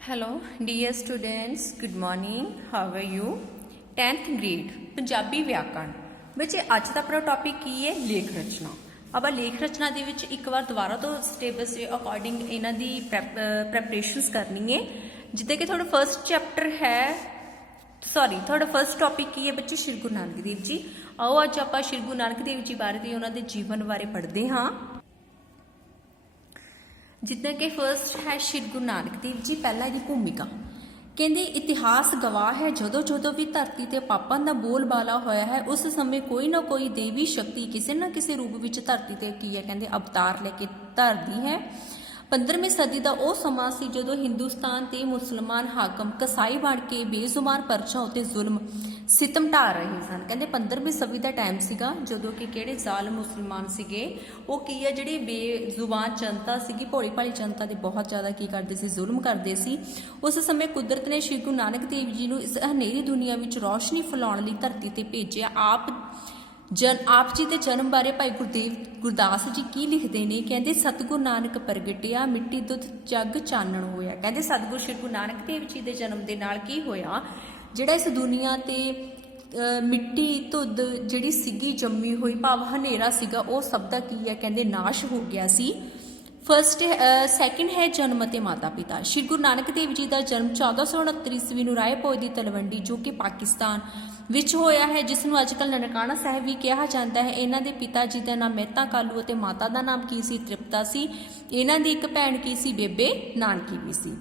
Hello dear students good morning how are you 10th grade Punjabi व्याकरण ਵਿੱਚ ਅੱਜ ਦਾ ਆਪਣਾ ਟੌਪਿਕ ਕੀ ਹੈ ਲੇਖ ਰਚਨਾ। ਆਪਾਂ ਲੇਖ ਰਚਨਾ ਦੇ ਵਿੱਚ ਇੱਕ ਵਾਰ ਦੁਬਾਰਾ ਤੋਂ ਸਿਲੇਬਸ ਦੇ ਅਕੋਰਡਿੰਗ ਇਹਨਾਂ ਦੀ ਪ੍ਰੈਪਰੇਸ਼ਨਸ ਕਰਨੀ ਹੈ। ਜਿੱਦਾਂ ਕਿ ਤੁਹਾਡਾ ਫਰਸਟ ਚੈਪਟਰ ਹੈ ਤੁਹਾਡਾ ਫਰਸਟ ਟੌਪਿਕ ਕੀ ਹੈ ਬੱਚੇ ਸ਼੍ਰੀ ਗੁਰੂ ਨਾਨਕ ਦੇਵ ਜੀ। ਆਓ ਅੱਜ ਆਪਾਂ ਸ਼੍ਰੀ ਗੁਰੂ ਨਾਨਕ ਦੇਵ ਜੀ ਬਾਰੇ ਤੇ ਉਹਨਾਂ ਦੇ ਜੀਵਨ ਬਾਰੇ ਪੜ੍ਹਦੇ ਹਾਂ। ਜਿੱਦਾਂ ਕਿ ਫਰਸਟ ਹੈ ਸ਼੍ਰੀ ਗੁਰੂ ਨਾਨਕ ਦੇਵ ਜੀ। ਪਹਿਲਾ ਦੀ ਭੂਮਿਕਾ ਕਹਿੰਦੇ ਇਤਿਹਾਸ ਗਵਾਹ ਹੈ ਜਦੋਂ ਜਦੋਂ ਵੀ ਧਰਤੀ ਤੇ ਪਾਪਾਂ ਦਾ ਬੋਲਬਾਲਾ ਹੋਇਆ ਹੈ ਉਸ ਸਮੇਂ ਕੋਈ ਨਾ ਕੋਈ ਦੇਵੀ ਸ਼ਕਤੀ ਕਿਸੇ ਨਾ ਕਿਸੇ ਰੂਪ ਵਿੱਚ ਧਰਤੀ ਤੇ ਕੀ ਹੈ ਕਹਿੰਦੇ ਅਵਤਾਰ ਲੈ ਕੇ ਧਰਦੀ ਹੈ। 15ਵੀਂ ਸਦੀ ਦਾ ਉਹ ਸਮਾਂ ਸੀ ਜਦੋਂ ਹਿੰਦੁਸਤਾਨ ਤੇ ਮੁਸਲਮਾਨ ਹਾਕਮ ਕਸਾਈ ਬਣ ਕੇ ਬੇਜ਼ੁਬਾਨ ਪਰਚਾ ਉਤੇ ਜ਼ੁਲਮ ਸਿਤਮ ਢਾ ਰਹੇ ਸਨ। ਕਹਿੰਦੇ 15ਵੀਂ ਸਦੀ ਦਾ ਟਾਈਮ ਸੀਗਾ ਜਦੋਂ ਕਿ ਕਿਹੜੇ ਜ਼ਾਲਮ ਮੁਸਲਮਾਨ ਸੀਗੇ ਉਹ ਕੀ ਹੈ ਜਿਹੜੀ ਬੇਜ਼ੁਬਾਨ ਜਨਤਾ ਸੀਗੀ ਭੋਲੀ ਭਾਲੀ ਜਨਤਾ ਦੇ ਬਹੁਤ ਜ਼ਿਆਦਾ ਕੀ ਕਰਦੇ ਸੀ ਜ਼ੁਲਮ ਕਰਦੇ ਸੀ। ਉਸ ਸਮੇਂ ਕੁਦਰਤ ਨੇ ਸ਼੍ਰੀ ਗੁਰੂ ਨਾਨਕ ਦੇਵ ਜੀ ਨੂੰ ਇਸ ਹਨੇਰੀ ਦੁਨੀਆ ਵਿੱਚ ਰੌਸ਼ਨੀ ਫੈਲਾਉਣ ਲਈ ਧਰਤੀ ਤੇ ਭੇਜਿਆ। ਆਪ ਜੀ ਦੇ ਜਨਮ ਬਾਰੇ ਭਾਈ ਗੁਰਦਾਸ ਜੀ ਕੀ ਲਿਖਦੇ ਨੇ ਕਹਿੰਦੇ ਸਤਿਗੁਰੂ ਨਾਨਕ ਪ੍ਰਗਟਿਆ ਮਿੱਟੀ ਦੁੱਧ ਜਗ ਚਾਨਣ ਹੋਇਆ। ਕਹਿੰਦੇ ਸਤਿਗੁਰੂ ਸ਼੍ਰੀ ਗੁਰੂ ਨਾਨਕ ਦੇਵ ਜੀ ਦੇ ਜਨਮ ਦੇ ਨਾਲ ਕੀ ਹੋਇਆ ਜਿਹੜਾ ਇਸ ਦੁਨੀਆ ਤੇ ਮਿੱਟੀ ਧੁੱਧ ਜਿਹੜੀ ਸੀਗੀ ਜੰਮੀ ਹੋਈ ਭਾਵ ਹਨੇਰਾ ਸੀਗਾ ਉਹ ਸਭ ਦਾ ਕੀ ਹੈ ਕਹਿੰਦੇ ਨਾਸ਼ ਹੋ ਗਿਆ ਸੀ। ਸੈਕਿੰਡ ਹੈ ਜਨਮ ਅਤੇ ਮਾਤਾ ਪਿਤਾ। ਸ਼੍ਰੀ ਗੁਰੂ ਨਾਨਕ ਦੇਵ ਜੀ ਦਾ ਜਨਮ 1469 ਈਸਵੀ ਨੂੰ ਰਾਏ ਭੋਏ ਦੀ ਤਲਵੰਡੀ ਜੋ ਕਿ ਪਾਕਿਸਤਾਨ ਵਿੱਚ ਹੋਇਆ ਹੈ ਜਿਸ ਨੂੰ ਅੱਜ ਕੱਲ੍ਹ ਨਨਕਾਣਾ ਸਾਹਿਬ ਵੀ ਕਿਹਾ ਜਾਂਦਾ ਹੈ। ਇਹਨਾਂ ਦੇ ਪਿਤਾ ਜੀ ਦਾ ਨਾਮ ਮਹਿਤਾ ਕਾਲੂ ਅਤੇ ਮਾਤਾ ਦਾ ਨਾਮ ਕੀ ਸੀ ਤ੍ਰਿਪਤਾ ਸੀ। ਇਹਨਾਂ ਦੀ ਇੱਕ ਭੈਣ ਕੀ ਸੀ ਬੇਬੇ ਨਾਨਕੀ ਵੀ ਸੀ।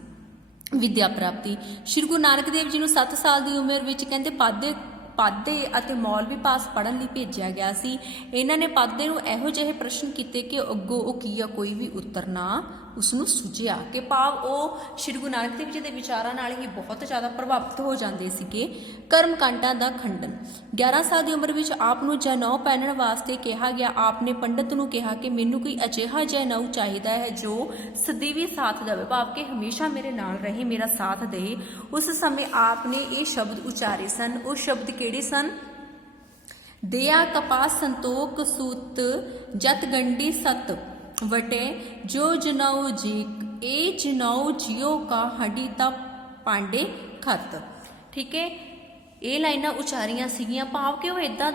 ਵਿਦਿਆ ਪ੍ਰਾਪਤੀ ਸ਼੍ਰੀ ਗੁਰੂ ਨਾਨਕ ਦੇਵ ਜੀ ਨੂੰ 7 ਸਾਲ ਦੀ ਉਮਰ ਵਿੱਚ ਕਹਿੰਦੇ ਪਾਦੇ ਅਤੇ ਮੌਲਵੀ ਪਾਸ ਪੜ੍ਹਨ ਲਈ ਭੇਜਿਆ ਗਿਆ ਸੀ। ਇਹਨਾਂ ਨੇ ਪਾਦੇ ਨੂੰ ਇਹੋ ਜਿਹੇ ਪ੍ਰਸ਼ਨ ਕੀਤੇ ਕਿ ਅੱਗੋਂ ਉਹ ਕੀ ਆ ਕੋਈ ਵੀ ਉੱਤਰ ਨਾ ਉਸਨੂੰ ਸੁਝਿਆ ਕਿ ਭਾਵ ਉਹ ਸ਼੍ਰੀ ਗੁਰੂ ਨਾਨਕ ਦੇਵ ਜੀ ਦੇ ਵਿਚਾਰਾਂ ਨਾਲ ਹੀ ਬਹੁਤ ਜ਼ਿਆਦਾ ਪ੍ਰਭਾਵਿਤ ਹੋ ਜਾਂਦੇ ਸੀਗੇ। ਕਰਮ ਕਾਂਡਾਂ ਦਾ ਖੰਡਨ 11 ਸਾਲ ਦੀ ਉਮਰ ਵਿੱਚ ਆਪ ਨੂੰ ਜਨੇਊ ਪਹਿਨਣ ਵਾਸਤੇ ਕਿਹਾ ਗਿਆ। ਆਪ ਨੇ ਪੰਡਤ ਨੂੰ ਕਿਹਾ ਕਿ ਮੈਨੂੰ ਕੋਈ ਅਜਿਹਾ ਜਨੇਊ ਚਾਹੀਦਾ ਹੈ ਜੋ ਸਦੀਵੀ ਸਾਥ ਦੇਵੇ ਭਾਵ ਕਿ ਹਮੇਸ਼ਾ ਮੇਰੇ ਨਾਲ ਰਹੇ ਮੇਰਾ ਸਾਥ ਦੇ। ਉਸ ਸਮੇਂ ਆਪ ਨੇ ਇਹ ਸ਼ਬਦ ਉਚਾਰੇ ਸਨ। ਉਹ ਸ਼ਬਦ ਕਿਹੜੇ ਸਨ? ਦਿਆ ਕਪਾਸ ਸੰਤੋਖ ਸੂਤ ਜਤ ਗੰਡੀ ਸਤ ਵਟੇ ਜੋ ਜਨਉ ਜੀ ਇਹ ਜਨਉ ਜਿਉ ਕਾ ਹੱਡੀ ਤਾਂ ਪਾਂਡੇ ਖਤ। ਠੀਕ ਹੈ ਇਹ ਲਾਈਨਾਂ ਉਚਾਰੀਆਂ ਸੀਗੀਆਂ ਭਾਵ ਕਿ ਉਹ ਇਦਾਂ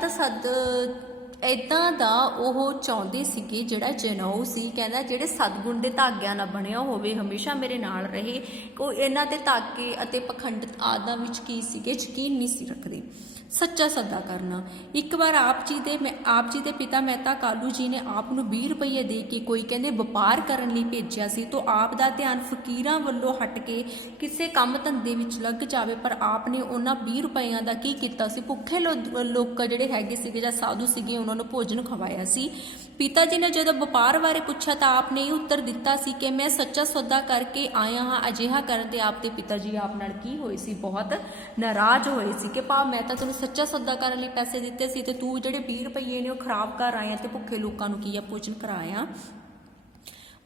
ਦਾ ਉਹ ਚਾਹੁੰਦੇ ਸੀਗੇ ਜਿਹੜਾ ਜਨਉ ਸੀ ਕਹਿੰਦਾ ਜਿਹੜੇ ਸਤਗੁਣ ਦੇ ਧਾਗਿਆਂ ਨਾਲ ਬਣਿਆ ਹੋਵੇ ਹਮੇਸ਼ਾ ਮੇਰੇ ਨਾਲ ਰਹੇ। ਉਹ ਇਹਨਾਂ ਦੇ ਧਾਗੇ ਅਤੇ ਪਖੰਡਤ ਆਦਾਂ ਵਿੱਚ ਕੀ ਸੀਗੇ ਯਕੀਨ ਨਹੀਂ ਸੀ ਰੱਖਦੇ। ਸੱਚਾ ਸੌਦਾ ਕਰਨਾ ਇੱਕ ਵਾਰ ਆਪ ਜੀ ਦੇ ਪਿਤਾ ਮਹਿਤਾ ਕਾਲੂ ਜੀ ਨੇ ਆਪ ਨੂੰ 20 ਰੁਪਏ ਦੇ ਕੇ ਕੋਈ ਕਹਿੰਦੇ ਵਪਾਰ ਕਰਨ ਲਈ ਭੇਜਿਆ ਸੀ ਤਾਂ ਆਪ ਦਾ ਧਿਆਨ ਫਕੀਰਾਂ ਵੱਲੋਂ ਹਟ ਕੇ ਕਿਸੇ ਕੰਮ ਧੰਦੇ ਵਿੱਚ ਲੱਗ ਜਾਵੇ। ਪਰ ਆਪ ਨੇ ਉਹਨਾਂ 20 ਰੁਪਈਆਂ ਦਾ ਕੀ ਕੀਤਾ ਸੀ ਭੁੱਖੇ ਲੋਕ ਜਿਹੜੇ ਹੈਗੇ ਸੀਗੇ ਜਾਂ ਸਾਧੂ ਸੀਗੇ ਉਹਨਾਂ ਨੂੰ ਭੋਜਨ ਖਵਾਇਆ ਸੀ। ਪਿਤਾ ਜੀ ਨੇ ਜਦੋਂ ਵਪਾਰ ਬਾਰੇ ਪੁੱਛਿਆ ਤਾਂ ਆਪ ਨੇ ਇਹ ਉੱਤਰ ਦਿੱਤਾ ਸੀ ਕਿ ਮੈਂ ਸੱਚਾ ਸੌਦਾ ਕਰਕੇ ਆਇਆ ਹਾਂ। ਅਜਿਹਾ ਕਰਨ ਤੇ ਆਪ ਦੇ ਪਿਤਾ ਜੀ ਆਪ ਨਾਲ ਕੀ ਹੋਏ ਸੀ ਬਹੁਤ ਨਾਰਾਜ਼ ਹੋਏ ਸੀ ਕਿ ਭਾਵ ਮੈਂ ਤਾਂ ਤੈਨੂੰ ਸੱਚਾ ਸੌਦਾ ਕਰਨ ਲਈ ਪੈਸੇ ਦਿੱਤੇ ਸੀ ਤੇ ਤੂੰ ਜਿਹੜੇ 20 ਰੁਪਏ ਨੇ ਉਹ ਖਰਾਬ ਕਰ ਆਇਆ ਤੇ ਭੁੱਖੇ ਲੋਕਾਂ ਨੂੰ ਕੀ ਆ ਭੋਜਨ ਕਰਾਇਆ।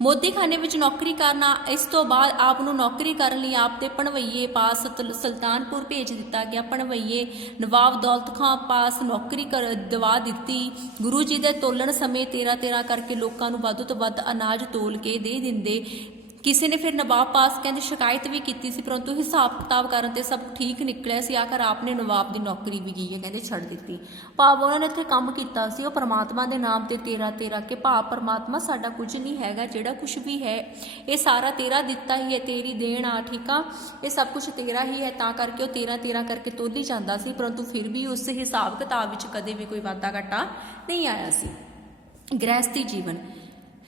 ਮੋਦੀਖਾਨੇ ਵਿੱਚ ਨੌਕਰੀ ਕਰਨਾ ਇਸ ਤੋਂ ਬਾਅਦ ਆਪ ਨੂੰ ਨੌਕਰੀ ਕਰਨ ਲਈ ਆਪ ਦੇ ਭਣਵਈਏ ਪਾਸ ਸੁਲਤਾਨਪੁਰ ਭੇਜ ਦਿੱਤਾ ਗਿਆ। ਭਣਵਈਏ ਨਵਾਬ ਦੌਲਤ ਖਾਂ ਪਾਸ ਨੌਕਰੀ ਦਿਵਾ ਦਿੱਤੀ। ਗੁਰੂ ਜੀ ਦੇ ਤੋਲਣ ਸਮੇਂ 13 ਕਰਕੇ ਲੋਕਾਂ ਨੂੰ ਵੱਧ ਤੋਂ ਵੱਧ ਅਨਾਜ ਤੋਲ ਕੇ ਦੇ ਦਿੰਦੇ। ਕਿਸੇ ਨੇ ਫਿਰ ਨਵਾਬ ਪਾਸ ਕਹਿੰਦੇ ਸ਼ਿਕਾਇਤ ਵੀ ਕੀਤੀ ਸੀ ਪਰੰਤੂ ਹਿਸਾਬ ਕਿਤਾਬ ਕਰਨ ਤੇ ਸਭ ਠੀਕ ਨਿਕਲਿਆ ਸੀ। ਆਖਰ ਆਪ ਨੇ ਨਵਾਬ ਦੀ ਨੌਕਰੀ ਵੀ ਕੀ ਹੈ ਕਹਿੰਦੇ ਛੱਡ ਦਿੱਤੀ ਭਾਵ ਉਹਨਾਂ ਨੇ ਇੱਥੇ ਕੰਮ ਕੀਤਾ ਸੀ ਉਹ ਪਰਮਾਤਮਾ ਦੇ ਨਾਮ ਤੇ 13 ਕਿ ਭਾਵ ਪਰਮਾਤਮਾ ਸਾਡਾ ਕੁਝ ਨਹੀਂ ਹੈਗਾ ਜਿਹੜਾ ਕੁਝ ਵੀ ਹੈ ਇਹ ਸਾਰਾ ਤੇਰਾ ਦਿੱਤਾ ਹੀ ਹੈ ਤੇਰੀ ਦੇਣ ਆ। ਠੀਕ ਆ ਇਹ ਸਭ ਕੁਝ ਤੇਰਾ ਹੀ ਹੈ ਤਾਂ ਕਰਕੇ ਉਹ 13 ਕਰਕੇ ਤੋਲੀ ਜਾਂਦਾ ਸੀ ਪਰੰਤੂ ਫਿਰ ਵੀ ਉਸ ਹਿਸਾਬ ਕਿਤਾਬ ਵਿੱਚ ਕਦੇ ਵੀ ਕੋਈ ਵਾਧਾ ਘਾਟਾ ਨਹੀਂ ਆਇਆ ਸੀ।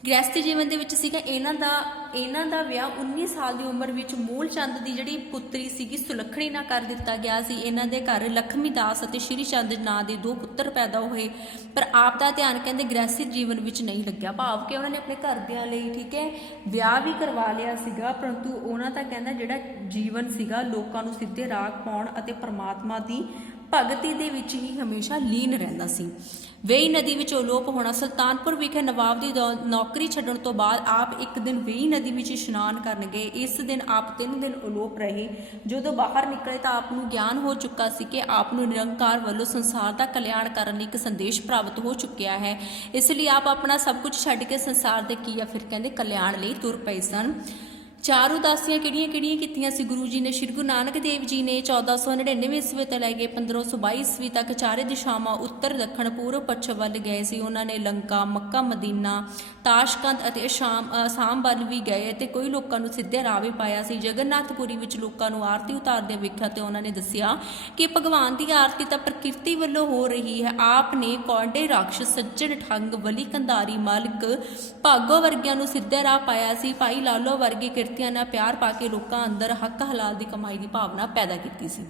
ਗ੍ਰਹਿਸਥੀ ਜੀਵਨ ਦੇ ਵਿੱਚ ਸੀਗਾ ਇਹਨਾਂ ਦਾ ਵਿਆਹ 19 ਸਾਲ ਦੀ ਉਮਰ ਵਿੱਚ ਮੂਲ ਚੰਦ ਦੀ ਜਿਹੜੀ ਪੁੱਤਰੀ ਸੀਗੀ ਸੁਲੱਖਣੀ ਨਾਲ ਕਰ ਦਿੱਤਾ ਗਿਆ ਸੀ। ਇਹਨਾਂ ਦੇ ਘਰ ਲਖਮੀ ਦਾਸ ਅਤੇ ਸ਼੍ਰੀ ਚੰਦ ਨਾਂ ਦੇ 2 ਪੁੱਤਰ ਪੈਦਾ ਹੋਏ ਪਰ ਆਪ ਦਾ ਧਿਆਨ ਕਹਿੰਦੇ ਗ੍ਰਹਿਸਥੀ ਜੀਵਨ ਵਿੱਚ ਨਹੀਂ ਲੱਗਿਆ ਭਾਵ ਕਿ ਉਹਨਾਂ ਨੇ ਆਪਣੇ ਘਰਦਿਆਂ ਲਈ ਠੀਕ ਹੈ ਵਿਆਹ ਵੀ ਕਰਵਾ ਲਿਆ ਸੀਗਾ ਪਰੰਤੂ ਉਹਨਾਂ ਦਾ ਕਹਿੰਦਾ ਜਿਹੜਾ ਜੀਵਨ ਸੀਗਾ ਲੋਕਾਂ ਨੂੰ ਸਿੱਧੇ ਰਾਹ ਪਾਉਣ ਅਤੇ ਪਰਮਾਤਮਾ ਦੀ ਭਗਤੀ ਦੇ ਵਿੱਚ ਹੀ ਹਮੇਸ਼ਾ ਲੀਨ ਰਹਿੰਦਾ ਸੀ। ਵੇਈ ਨਦੀ ਵਿੱਚ ਅਲੋਪ ਹੋਣਾ ਸੁਲਤਾਨਪੁਰ ਵਿਖੇ ਨਵਾਬ ਦੀ ਨੌਕਰੀ ਛੱਡਣ ਤੋਂ ਬਾਅਦ ਆਪ ਇੱਕ ਦਿਨ ਵੇਈ ਨਦੀ ਵਿੱਚ ਇਸ਼ਨਾਨ ਕਰਨ ਗਏ। ਇਸ ਦਿਨ ਆਪ 3 ਦਿਨ ਅਲੋਪ ਰਹੇ। ਜਦੋਂ ਬਾਹਰ ਨਿਕਲੇ ਤਾਂ ਆਪ ਨੂੰ ਗਿਆਨ ਹੋ ਚੁੱਕਾ ਸੀ ਕਿ ਆਪ ਨੂੰ ਨਿਰੰਕਾਰ ਵੱਲੋਂ ਸੰਸਾਰ ਦਾ ਕਲਿਆਣ ਕਰਨ ਲਈ ਇੱਕ ਸੰਦੇਸ਼ ਪ੍ਰਾਪਤ ਹੋ ਚੁੱਕਿਆ ਹੈ। ਇਸ ਲਈ ਆਪ ਆਪਣਾ ਸਭ ਕੁਝ ਛੱਡ ਕੇ ਸੰਸਾਰ ਦੇ ਕੀ ਆ ਫਿਰ ਕਹਿੰਦੇ ਕਲਿਆਣ ਲਈ ਤੁਰ ਪਏ ਸਨ। ਚਾਰ ਉਦਾਸੀਆਂ ਕਿਹੜੀਆਂ ਕੀਤੀਆਂ ਸੀ ਗੁਰੂ ਜੀ ਨੇ? ਸ਼੍ਰੀ ਗੁਰੂ ਨਾਨਕ ਦੇਵ ਜੀ ਨੇ 1499 ਈਸਵੀ ਤੋਂ ਲੈ ਕੇ 1522 ਈਸਵੀ ਤੱਕ ਚਾਰੇ ਦਿਸ਼ਾਵਾਂ ਉੱਤਰ ਦੱਖਣ ਪੂਰਬ ਪੱਛਮ ਵੱਲ ਗਏ ਸੀ। ਉਹਨਾਂ ਨੇ ਲੰਕਾ, ਮੱਕਾ, ਮਦੀਨਾ, ਤਾਸ਼ਕੰਦ ਅਤੇ ਅਸਾਮ ਵੱਲ ਵੀ ਗਏ ਅਤੇ ਕੋਈ ਲੋਕਾਂ ਨੂੰ ਸਿੱਧੇ ਰਾਹ ਵੀ ਪਾਇਆ ਸੀ। ਜਗਨਨਾਥਪੁਰੀ ਵਿੱਚ ਲੋਕਾਂ ਨੂੰ ਆਰਤੀ ਉਤਾਰਦੇ ਵੇਖਿਆ ਤੇ ਉਹਨਾਂ ਨੇ ਦੱਸਿਆ ਕਿ ਭਗਵਾਨ ਦੀ ਆਰਤੀ ਤਾਂ ਪ੍ਰਕਿਰਤੀ ਵੱਲੋਂ ਹੋ ਰਹੀ ਹੈ। ਆਪ ਨੇ ਕੌਡੇ ਰਾਖਸ਼, ਸੱਜਣ ਠੱਗ, ਬਲੀ ਕੰਧਾਰੀ, ਮਲਕ, ਭਾਗੋ ਵਰਗਿਆਂ ਨੂੰ ਸਿੱਧੇ ਰਾਹ ਪਾਇਆ ਸੀ। ਭਾਈ ਲਾਲੋ ਵਰਗੇ ਕਿਰਤੀਆਂ ਨਾਲ ਪਿਆਰ ਪਾ ਕੇ ਲੋਕਾਂ ਅੰਦਰ ਹੱਕ ਹਲਾਲ ਦੀ ਕਮਾਈ ਦੀ ਭਾਵਨਾ ਪੈਦਾ ਕੀਤੀ ਸੀ।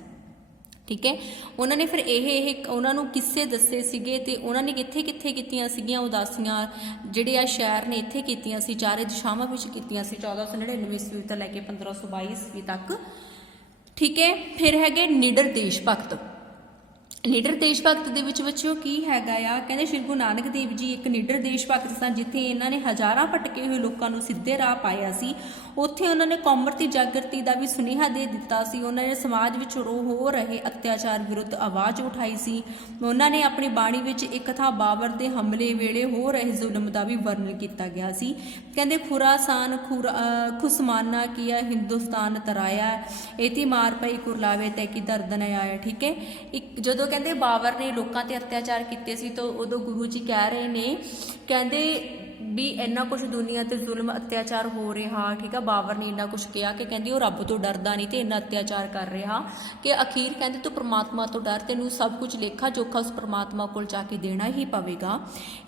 ਠੀਕ ਹੈ, ਉਹਨਾਂ ਨੇ ਫਿਰ ਇਹ ਉਹਨਾਂ ਨੂੰ ਕਿੱਸੇ ਦੱਸੇ ਸੀਗੇ ਤੇ ਉਹਨਾਂ ਨੇ ਕਿੱਥੇ ਕੀਤੀਆਂ ਸੀਗੀਆਂ ਉਦਾਸੀਆਂ, ਜਿਹੜੇ ਆ ਸ਼ਹਿਰ ਨੇ ਇੱਥੇ ਕੀਤੀਆਂ ਸੀ, ਚਾਰੇ ਦਿਸ਼ਾਵਾਂ ਵਿੱਚ ਕੀਤੀਆਂ ਸੀ 1499 ਈਸਵੀ ਤੋਂ ਲੈ ਕੇ 1522 ਈਸਵੀ ਤੱਕ। ਠੀਕ ਹੈ, ਫਿਰ ਹੈਗੇ ਨਿਡਰ ਦੇਸ਼ ਭਗਤ। ਨਿਡਰ ਦੇਸ਼ ਭਗਤ ਦੇ ਵਿੱਚ ਬੱਚਿਓ ਕੀ ਹੈਗਾ ਆ? ਕਹਿੰਦੇ ਸ਼੍ਰੀ ਗੁਰੂ ਨਾਨਕ ਦੇਵ ਜੀ ਇੱਕ ਨਿਡਰ ਦੇਸ਼ ਭਗਤ ਸਨ, ਜਿੱਥੇ ਇਹਨਾਂ ਨੇ ਹਜ਼ਾਰਾਂ ਭਟਕੇ ਹੋਏ ਲੋਕਾਂ ਨੂੰ ਸਿੱਧੇ ਰਾਹ ਪਾਇਆ ਸੀ। ਉੱਥੇ ਉਹਨਾਂ ਨੇ ਕੌਮਰਤੀ ਜਾਗਰਤੀ ਦਾ ਵੀ ਸੁਨੇਹਾ ਦੇ ਦਿੱਤਾ ਸੀ। ਉਹਨਾਂ ਨੇ ਸਮਾਜ ਵਿੱਚ ਹੋ ਰਹੇ ਅਤਿਆਚਾਰ ਵਿਰੁੱਧ ਆਵਾਜ਼ ਉਠਾਈ ਸੀ। ਉਹਨਾਂ ਨੇ ਆਪਣੀ ਬਾਣੀ ਵਿੱਚ ਇੱਕ ਥਾਂ ਬਾਬਰ ਦੇ ਹਮਲੇ ਵੇਲੇ ਹੋ ਰਹੇ ਜ਼ੁਲਮ ਦਾ ਵੀ ਵਰਣਨ ਕੀਤਾ ਗਿਆ ਸੀ। ਕਹਿੰਦੇ ਖੁਰਾਸਾਨ ਖੁਸਮਾਨਾ ਕੀਆ ਹਿੰਦੁਸਤਾਨ ਤਰਾਇਆ, ਇਤੀ ਮਾਰ ਪਈ ਕੁਰਲਾਵੇ ਤੈ ਕੀ ਦਰਦ ਨ ਆਇਆ। ਠੀਕ ਹੈ, ਜਦੋਂ ਕਹਿੰਦੇ ਬਾਬਰ ਨੇ ਲੋਕਾਂ ਤੇ ਅਤਿਆਚਾਰ ਕੀਤੇ ਸੀ ਤਾਂ ਉਦੋਂ ਗੁਰੂ ਜੀ ਕਹਿ ਰਹੇ ਨੇ, ਕਹਿੰਦੇ ਵੀ ਇੰਨਾ ਕੁਛ ਦੁਨੀਆ ਤੇ ਜ਼ੁਲਮ ਅਤਿਆਚਾਰ ਹੋ ਰਿਹਾ। ਠੀਕ ਆ, ਬਾਬਰ ਨੇ ਇੰਨਾ ਕੁਛ ਕਿਹਾ ਕਿ ਕਹਿੰਦੀ ਉਹ ਰੱਬ ਤੋਂ ਡਰਦਾ ਨਹੀਂ ਤੇ ਇੰਨਾ ਅਤਿਆਚਾਰ ਕਰ ਰਿਹਾ ਕਿ ਅਖੀਰ ਕਹਿੰਦੇ ਤੂੰ ਪ੍ਰਮਾਤਮਾ ਤੋਂ ਡਰ, ਤੈਨੂੰ ਸਭ ਕੁਝ ਲੇਖਾ ਜੋਖਾ ਉਸ ਪ੍ਰਮਾਤਮਾ ਕੋਲ ਜਾ ਕੇ ਦੇਣਾ ਹੀ ਪਵੇਗਾ।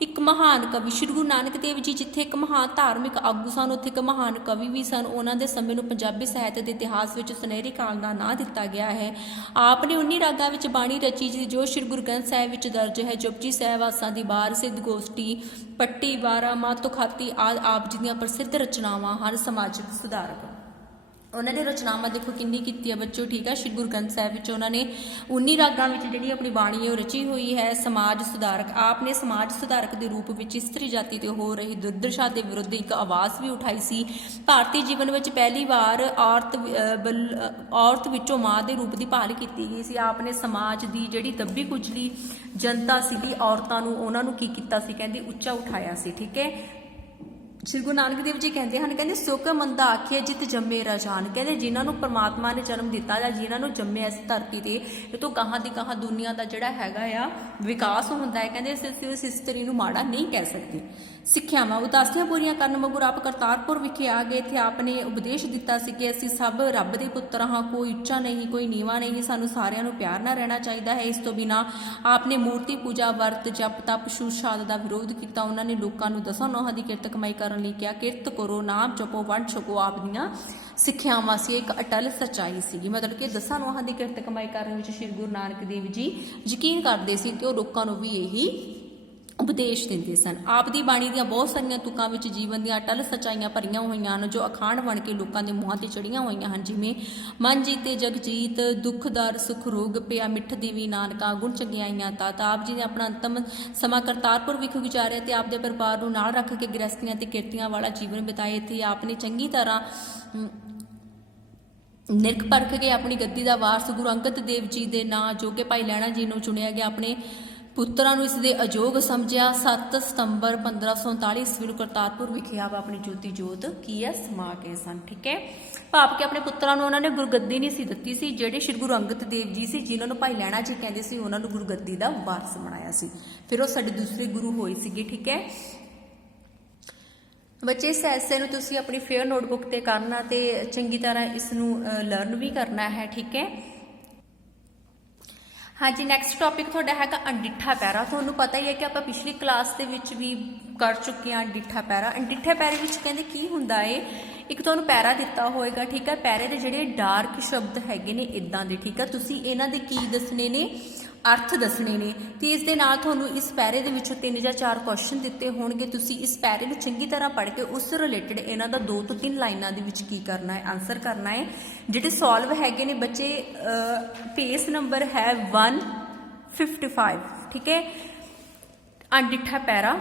ਇੱਕ ਮਹਾਨ ਕਵੀ ਸ਼੍ਰੀ ਗੁਰੂ ਨਾਨਕ ਦੇਵ ਜੀ ਜਿੱਥੇ ਇੱਕ ਮਹਾਨ ਧਾਰਮਿਕ ਆਗੂ ਸਨ, ਉੱਥੇ ਇੱਕ ਮਹਾਨ ਕਵੀ ਵੀ ਸਨ। ਉਹਨਾਂ ਦੇ ਸਮੇਂ ਨੂੰ ਪੰਜਾਬੀ ਸਾਹਿਤ ਦੇ ਇਤਿਹਾਸ ਵਿੱਚ ਸੁਨਹਿਰੀ ਕਾਲ ਦਾ ਨਾਂ ਦਿੱਤਾ ਗਿਆ ਹੈ। ਆਪ ਨੇ 19 ਰਾਗਾਂ ਵਿੱਚ ਬਾਣੀ ਰਚੀ ਜੋ ਸ਼੍ਰੀ ਗੁਰੂ ਗ੍ਰੰਥ ਸਾਹਿਬ ਵਿੱਚ ਦਰਜ ਹੈ। ਜਪਜੀ ਸਾਹਿਬ, ਆਸਾਂ ਦੀ ਵਾਰ, ਸਿੱਧ ਗੋਸ਼ਟੀ, ਪੱਟੀ, ਬਾਰਾ ਮਾਤੋ ਖਾਤੀ ਆਦਿ ਆਪ ਜੀ ਦੀਆਂ ਪ੍ਰਸਿੱਧ ਰਚਨਾਵਾਂ ਹਨ। ਸਮਾਜਿਕ ਸੁਧਾਰਕ, ਉਹਨਾਂ ਨੇ ਰਚਨਾਵਾਂ ਦੇਖੋ ਕਿੰਨੀ ਕੀਤੀ ਹੈ ਬੱਚੋ। ਠੀਕ ਹੈ, ਸ਼੍ਰੀ ਗੁਰੂ ਗ੍ਰੰਥ ਸਾਹਿਬ ਵਿੱਚ ਉਹਨਾਂ ਨੇ 19 ਰਾਗਾਂ ਵਿੱਚ ਜਿਹੜੀ ਆਪਣੀ ਬਾਣੀ ਹੈ ਉਹ ਰਚੀ ਹੋਈ ਹੈ। ਸਮਾਜ ਸੁਧਾਰਕ, ਆਪ ਨੇ ਸਮਾਜ ਸੁਧਾਰਕ ਦੇ ਰੂਪ ਵਿੱਚ ਇਸਤਰੀ ਜਾਤੀ ਤੇ ਹੋ ਰਹੀ ਦੁਰਦਸ਼ਾ ਦੇ ਵਿਰੁੱਧ ਇੱਕ ਆਵਾਜ਼ ਵੀ ਉਠਾਈ ਸੀ। ਭਾਰਤੀ ਜੀਵਨ ਵਿੱਚ ਪਹਿਲੀ ਵਾਰ ਔਰਤ ਵਿੱਚੋਂ ਮਾਂ ਦੇ ਰੂਪ ਦੀ ਭਾਲ ਕੀਤੀ ਗਈ ਸੀ। ਆਪ ਨੇ ਸਮਾਜ ਦੀ ਜਿਹੜੀ ਦੱਬੀ ਕੁਚਲੀ ਜਨਤਾ ਸੀਗੀ, ਔਰਤਾਂ ਨੂੰ, ਉਹਨਾਂ ਨੂੰ ਕੀ ਕੀਤਾ ਸੀ? ਕਹਿੰਦੇ ਉੱਚਾ ਉਠਾਇਆ ਸੀ। ਠੀਕ ਹੈ, ਸ਼੍ਰੀ ਗੁਰੂ ਨਾਨਕ ਦੇਵ ਜੀ ਕਹਿੰਦੇ ਹਨ, ਕਹਿੰਦੇ ਸੁਖ ਮੰਦਾ ਆਖੀਏ ਜਿਤ ਜੰਮੇ ਰਾਜਾਨ। ਕਹਿੰਦੇ ਜਿਨ੍ਹਾਂ ਨੂੰ ਪਰਮਾਤਮਾ ਨੇ ਜਨਮ ਦਿੱਤਾ ਜਾਂ ਜਿਨ੍ਹਾਂ ਨੂੰ ਜੰਮਿਆ ਇਸ ਧਰਤੀ ਤੇ, ਇਹ ਤੋਂ ਗਾਹਾਂ ਦੀ ਗਾਹਾਂ ਦੁਨੀਆ ਦਾ ਜਿਹੜਾ ਹੈਗਾ ਆ ਵਿਕਾਸ ਹੁੰਦਾ ਹੈ। ਕਹਿੰਦੇ ਇਸ ਇਸਤਰੀ ਨੂੰ ਮਾੜਾ ਨਹੀਂ ਕਹਿ ਸਕਦੇ। ਸਿੱਖਿਆਵਾਂ, ਉਦਾਸੀਆਂ ਪੂਰੀਆਂ ਕਰਨ ਮਗਰੋਂ ਆਪ ਕਰਤਾਰਪੁਰ ਵਿਖੇ ਆ ਗਏ। ਇੱਥੇ ਆਪ ਨੇ ਉਪਦੇਸ਼ ਦਿੱਤਾ ਸੀ ਕਿ ਅਸੀਂ ਸਭ ਰੱਬ ਦੇ ਪੁੱਤਰ ਹਾਂ, ਕੋਈ ਉੱਚਾ ਨਹੀਂ, ਕੋਈ ਨੀਵਾਂ ਨਹੀਂ, ਸਾਨੂੰ ਸਾਰਿਆਂ ਨੂੰ ਪਿਆਰ ਨਾਲ ਰਹਿਣਾ ਚਾਹੀਦਾ ਹੈ। ਇਸ ਤੋਂ ਬਿਨਾਂ ਆਪ ਨੇ ਮੂਰਤੀ ਪੂਜਾ, ਵਰਤ, ਜਪ, ਤਪ, ਛੂਤ-ਛਾਤ ਦਾ ਵਿਰੋਧ ਕੀਤਾ। ਉਹਨਾਂ ਨੇ ਲੋਕਾਂ ਨੂੰ ਦਸਾਂ ਨੌਹਾਂ ਦੀ ਕਿਰਤ ਕਮਾਈ ਕਰਨ ਲਈ ਕਿਹਾ। ਕਿਰਤ ਕਰੋ, ਨਾਮ ਜਪੋ, ਵੰਡ ਛਕੋ, ਆਪ ਦੀਆਂ ਸਿੱਖਿਆਵਾਂ ਸੀ। ਇੱਕ ਅਟਲ ਸੱਚਾਈ ਸੀਗੀ, ਮਤਲਬ ਕਿ ਦਸਾਂ ਨੌਹਾਂ ਦੀ ਕਿਰਤ ਕਮਾਈ ਕਰਨ ਵਿੱਚ ਸ਼੍ਰੀ ਗੁਰੂ ਨਾਨਕ ਦੇਵ ਜੀ ਯਕੀਨ ਕਰਦੇ ਸੀ ਕਿ ਉਹ ਲੋਕਾਂ ਨੂੰ ਵੀ ਇਹੀ ਉਪਦੇਸ਼ ਦਿੰਦੇ ਸਨ। ਆਪ ਦੀ ਬਾਣੀ ਦੀਆਂ ਬਹੁਤ ਸਾਰੀਆਂ ਤੁਕਾਂ ਵਿੱਚ ਜੀਵਨ ਦੀਆਂ ਅਟਲ ਸੱਚਾਈਆਂ ਭਰੀਆਂ ਹੋਈਆਂ ਹਨ, ਜੋ ਅਖਾਣ ਬਣ ਕੇ ਲੋਕਾਂ ਦੇ ਮੂੰਹਾਂ ਤੇ ਚੜੀਆਂ ਹੋਈਆਂ ਹਨ। ਜਿਵੇਂ ਮਨ ਜੀਤੇ ਜਗ ਜੀਤ, ਦੁੱਖ ਦਰ ਸੁਖ ਰੋਗ ਪਿਆ, ਮਿੱਠ ਦੇਵੀ ਨਾਨਕਾ, ਗੁਣ ਚੰਗਿਆਈਆਂ ਤਾ। ਆਪ ਜੀ ਨੇ ਆਪਣਾ ਅੰਤਮ ਸਮਾਂ ਕਰਤਾਰਪੁਰ ਵਿਖੇ ਗੁਜ਼ਾਰਿਆ ਤੇ ਆਪ ਦੇ ਪਰਿਵਾਰ ਨੂੰ ਨਾਲ ਰੱਖ ਕੇ ਗ੍ਰਸਤੀਆਂ ਤੇ ਕਿਰਤੀਆਂ ਵਾਲਾ ਜੀਵਨ ਬਿਤਾਏ। ਇੱਥੇ ਆਪ ਨੇ ਚੰਗੀ ਤਰ੍ਹਾਂ ਨਿਰਖ ਪਰਖ ਕੇ ਆਪਣੀ ਗੱਦੀ ਦਾ ਵਾਰਸ ਗੁਰੂ ਅੰਗਦ ਦੇਵ ਜੀ ਦੇ ਨਾਂ, ਜੋ ਕਿ ਭਾਈ ਲਹਿਣਾ ਜੀ ਨੂੰ ਚੁਣਿਆ ਗਿਆ, ਆਪਣੇ ਪੁੱਤਰਾਂ ਨੂੰ ਇਸ ਦੇ ਅਯੋਗ ਸਮਝਿਆ। 7 ਸਤੰਬਰ 1539 ਈਸਵੀ ਨੂੰ ਕਰਤਾਰਪੁਰ ਵਿਖੇ ਆਪ ਆਪਣੀ ਜੋਤੀ ਜੋਤ ਕੀ ਹੈ ਸਮਾ ਗਏ ਸਨ। ਠੀਕ ਹੈ, ਭਾਵ ਕਿ ਆਪਣੇ ਪੁੱਤਰਾਂ ਨੂੰ ਉਹਨਾਂ ਨੇ ਗੁਰਗੱਦੀ ਨਹੀਂ ਸੀ ਦਿੱਤੀ ਸੀ। ਜਿਹੜੇ ਸ਼੍ਰੀ ਗੁਰੂ ਅੰਗਦ ਦੇਵ ਜੀ ਸੀ, ਜਿਨ੍ਹਾਂ ਨੂੰ ਭਾਈ ਲਹਿਣਾ ਜੀ ਕਹਿੰਦੇ ਸੀ, ਉਹਨਾਂ ਨੂੰ ਗੁਰਗੱਦੀ ਦਾ ਵਾਰਸ ਬਣਾਇਆ ਸੀ। ਫਿਰ ਉਹ ਸਾਡੇ ਦੂਸਰੇ ਗੁਰੂ ਹੋਏ ਸੀਗੇ। ਠੀਕ ਹੈ ਬੱਚੇ, ਇਸ ਐਸੇ ਨੂੰ ਤੁਸੀਂ ਆਪਣੀ ਫੇਅਰ ਨੋਟਬੁੱਕ ਤੇ ਕਰਨਾ ਤੇ ਚੰਗੀ ਤਰ੍ਹਾਂ ਇਸ ਨੂੰ ਲਰਨ ਵੀ ਕਰਨਾ ਹੈ। ਠੀਕ ਹੈ, ਹਾਂਜੀ, ਨੈਕਸਟ ਟੌਪਿਕ ਤੁਹਾਡਾ ਹੈਗਾ ਅੰਡਿੱਠਾ ਪੈਰਾ। ਤੁਹਾਨੂੰ ਪਤਾ ਹੀ ਹੈ ਕਿ ਆਪਾਂ ਪਿਛਲੀ ਕਲਾਸ ਦੇ ਵਿੱਚ ਵੀ ਕਰ ਚੁੱਕੇ ਹਾਂ ਅੰਡਿੱਠਾ ਪੈਰਾ। ਅੰਡਿੱਠੇ ਪੈਰੇ ਵਿੱਚ ਕਹਿੰਦੇ ਕੀ ਹੁੰਦਾ ਏ, ਇੱਕ ਤੁਹਾਨੂੰ ਪੈਰਾ ਦਿੱਤਾ ਹੋਏਗਾ। ਠੀਕ ਹੈ, ਪੈਰੇ ਦੇ ਜਿਹੜੇ ਡਾਰਕ ਸ਼ਬਦ ਹੈਗੇ ਨੇ ਇਦਾਂ ਦੇ। ਠੀਕ ਹੈ, ਤੁਸੀਂ ਇਹਨਾਂ ਦੇ ਕੀ ਦੱਸਣੇ ਨੇ? ਅਰਥ ਦੱਸਣੇ ਨੇ। ਤੇ ਇਸ ਦੇ ਨਾਲ ਤੁਹਾਨੂੰ ਇਸ ਪੈਰੇ ਦੇ ਵਿੱਚੋਂ 3 ਜਾਂ 4 ਕੁਐਸਚਨ ਦਿੱਤੇ ਹੋਣਗੇ। ਤੁਸੀਂ ਇਸ ਪੈਰੇ ਨੂੰ ਚੰਗੀ ਤਰ੍ਹਾਂ ਪੜ੍ਹ ਕੇ ਉਸ ਰਿਲੇਟਡ ਇਹਨਾਂ ਦਾ 2 ਤੋਂ 3 ਲਾਈਨਾਂ ਦੇ ਵਿੱਚ ਕੀ ਕਰਨਾ ਹੈ, ਆਨਸਰ ਕਰਨਾ ਹੈ। ਜਿਹੜੇ ਸੋਲਵ ਹੈਗੇ ਨੇ ਬੱਚੇ, ਪੇਜ ਨੰਬਰ ਹੈ 155। ਠੀਕ ਹੈ, ਅੰਡਿੱਠਾ ਪੈਰਾ।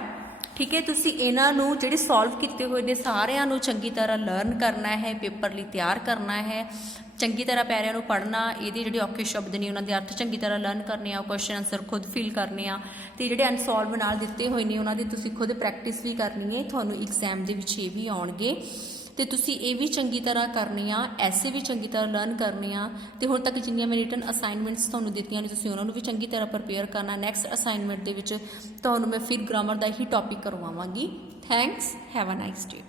ਠੀਕ ਹੈ, ਤੁਸੀਂ ਇਹਨਾਂ ਨੂੰ ਜਿਹੜੇ ਸੋਲਵ ਕੀਤੇ ਹੋਏ ਨੇ ਸਾਰਿਆਂ ਨੂੰ ਚੰਗੀ ਤਰ੍ਹਾਂ ਲਰਨ ਕਰਨਾ ਹੈ, ਪੇਪਰ ਲਈ ਤਿਆਰ ਕਰਨਾ ਹੈ। ਚੰਗੀ ਤਰ੍ਹਾਂ ਪੈਰਿਆਂ ਨੂੰ ਪੜ੍ਹਨਾ, ਇਹਦੇ ਜਿਹੜੇ ਔਖੇ ਸ਼ਬਦ ਨੇ ਉਹਨਾਂ ਦੇ ਅਰਥ ਚੰਗੀ ਤਰ੍ਹਾਂ ਲਰਨ ਕਰਨੇ ਆ, ਕੁਐਸਚਨ ਆਨਸਰ ਖੁਦ ਫਿਲ ਕਰਨੇ ਆ, ਤੇ ਜਿਹੜੇ ਅਨਸੋਲਵ ਨਾਲ ਦਿੱਤੇ ਹੋਏ ਨੇ ਉਹਨਾਂ ਦੀ ਤੁਸੀਂ ਖੁਦ ਪ੍ਰੈਕਟਿਸ ਵੀ ਕਰਨੀ ਹੈ। ਤੁਹਾਨੂੰ ਐਗਜ਼ਾਮ ਦੇ ਵਿੱਚ ਇਹ ਵੀ ਆਉਣਗੇ। ਤੇ ਤੁਸੀਂ ਇਹ ਵੀ ਚੰਗੀ ਤਰ੍ਹਾਂ ਕਰਨੀ ਆ, ਐਸੇ ਵੀ ਚੰਗੀ ਤਰ੍ਹਾਂ ਲਰਨ ਕਰਨੇ ਆ ਤੇ ਹੁਣ ਤੱਕ ਜਿੰਨੀਆਂ ਮੈਂ ਰਿਟਨ ਅਸਾਈਨਮੈਂਟਸ ਤੁਹਾਨੂੰ ਦਿੱਤੀਆਂ ਨੇ ਤੁਸੀਂ ਉਹਨਾਂ ਨੂੰ ਵੀ ਚੰਗੀ ਤਰ੍ਹਾਂ ਪ੍ਰਪੇਅਰ ਕਰਨਾ। ਨੈਕਸਟ ਅਸਾਈਨਮੈਂਟ ਦੇ ਵਿੱਚ ਤੁਹਾਨੂੰ ਮੈਂ ਫਿਰ ਗ੍ਰਾਮਰ ਦਾ ਹੀ ਟੌਪਿਕ ਕਰਵਾਵਾਂਗੀ। Thanks, have a nice day.